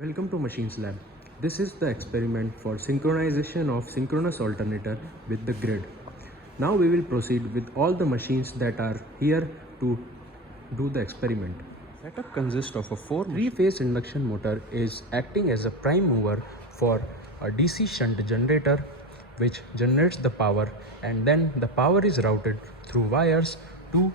Welcome to Machines Lab. This is the experiment for synchronization of synchronous alternator with the grid. Now we will proceed with all the machines that are here to do the experiment. Setup consists of a 3-phase induction motor is acting as a prime mover for a DC shunt generator which generates the power, and then the power is routed through wires to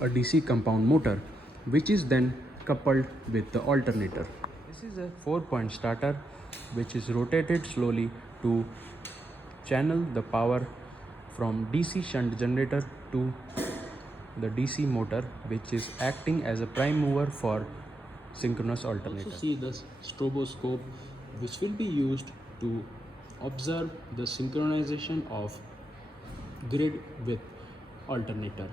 a DC compound motor which is then coupled with the alternator. This is a 4-point starter which is rotated slowly to channel the power from DC shunt generator to the DC motor, which is acting as a prime mover for synchronous alternator. Also see the stroboscope which will be used to observe the synchronization of grid with alternator.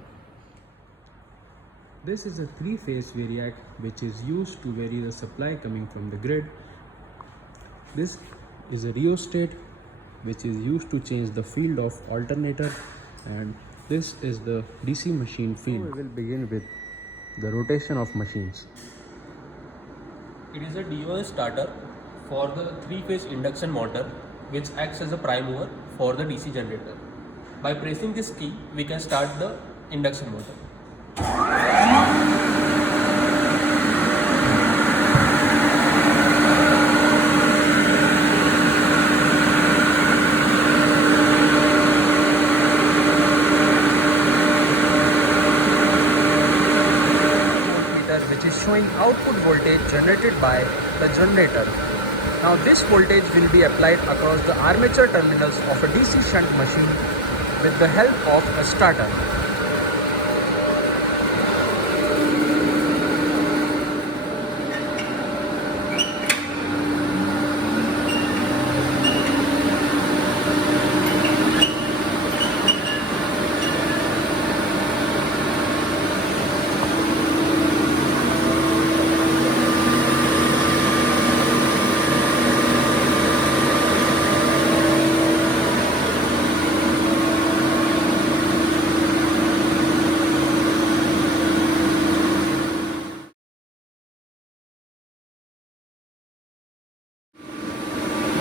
This is a 3-phase variac which is used to vary the supply coming from the grid. This is a rheostat which is used to change the field of alternator, and this is the DC machine field. Now we will begin with the rotation of machines. It is a DOS starter for the 3-phase induction motor which acts as a prime mover for the DC generator. By pressing this key, we can start the induction motor. Which is showing output voltage generated by the generator. Now this voltage will be applied across the armature terminals of a DC shunt machine with the help of a starter.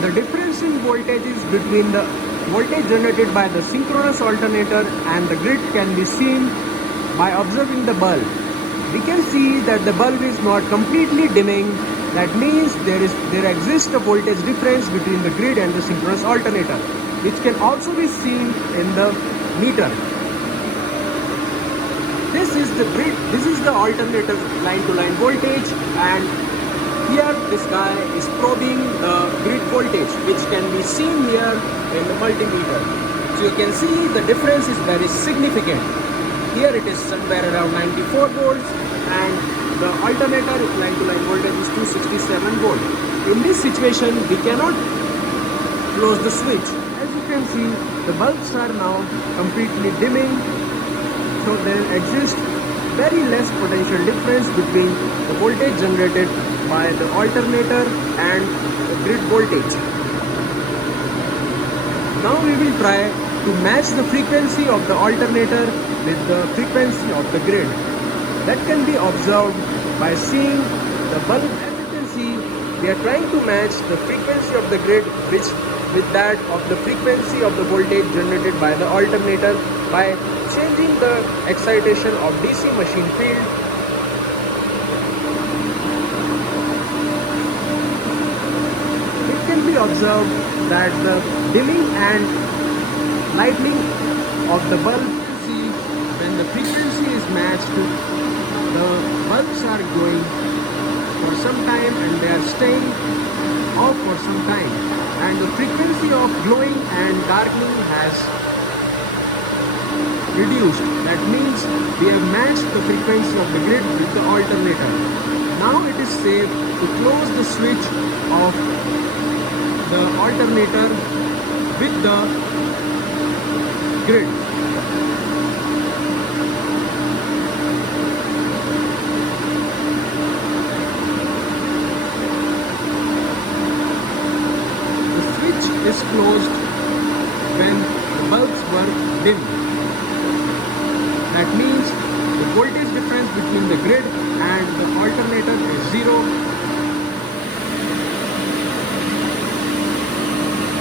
The difference in voltages between the voltage generated by the synchronous alternator and the grid can be seen by observing the bulb. We can see that the bulb is not completely dimming. That means there exists a voltage difference between the grid and the synchronous alternator, which can also be seen in the meter. This is the grid, this is the alternator line-to-line voltage, and here this guy is probing the grid voltage, which can be seen here in the multimeter. So you can see the difference is very significant. Here it is somewhere around 94 volts, and the alternator line-to-line voltage is 267 volts. In this situation, we cannot close the switch. As you can see, the bulbs are now completely dimming, so there exists very less potential difference between the voltage generated by the alternator and the grid voltage. Now we will try to match the frequency of the alternator with the frequency of the grid. That can be observed by seeing the bulb. As you can see, we are trying to match the frequency of the grid with that of the frequency of the voltage generated by the alternator by changing the excitation of DC machine field. It can be observed that the dimming and lightening of the bulb, see, when the frequency is matched, the bulbs are glowing for some time and they are staying off for some time, and the frequency of glowing and darkening has reduced. That means we have matched the frequency of the grid with the alternator. Now it is safe to close the switch of the alternator with the grid. The switch is closed when the bulbs were dim. That means the voltage difference between the grid and the alternator is 0.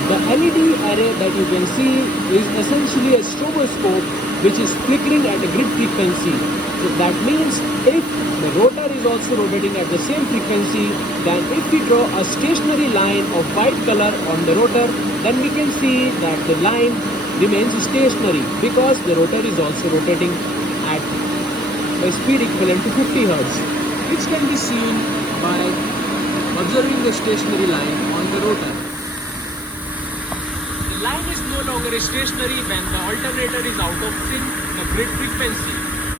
The LED array that you can see is essentially a stroboscope which is flickering at a grid frequency. So that means if the rotor is also rotating at the same frequency, then if we draw a stationary line of white color on the rotor, then we can see that the line remains stationary because the rotor is also rotating at a speed equivalent to 50 Hz, which can be seen by observing the stationary line on the rotor. The line is no longer stationary when the alternator is out of sync with the grid frequency.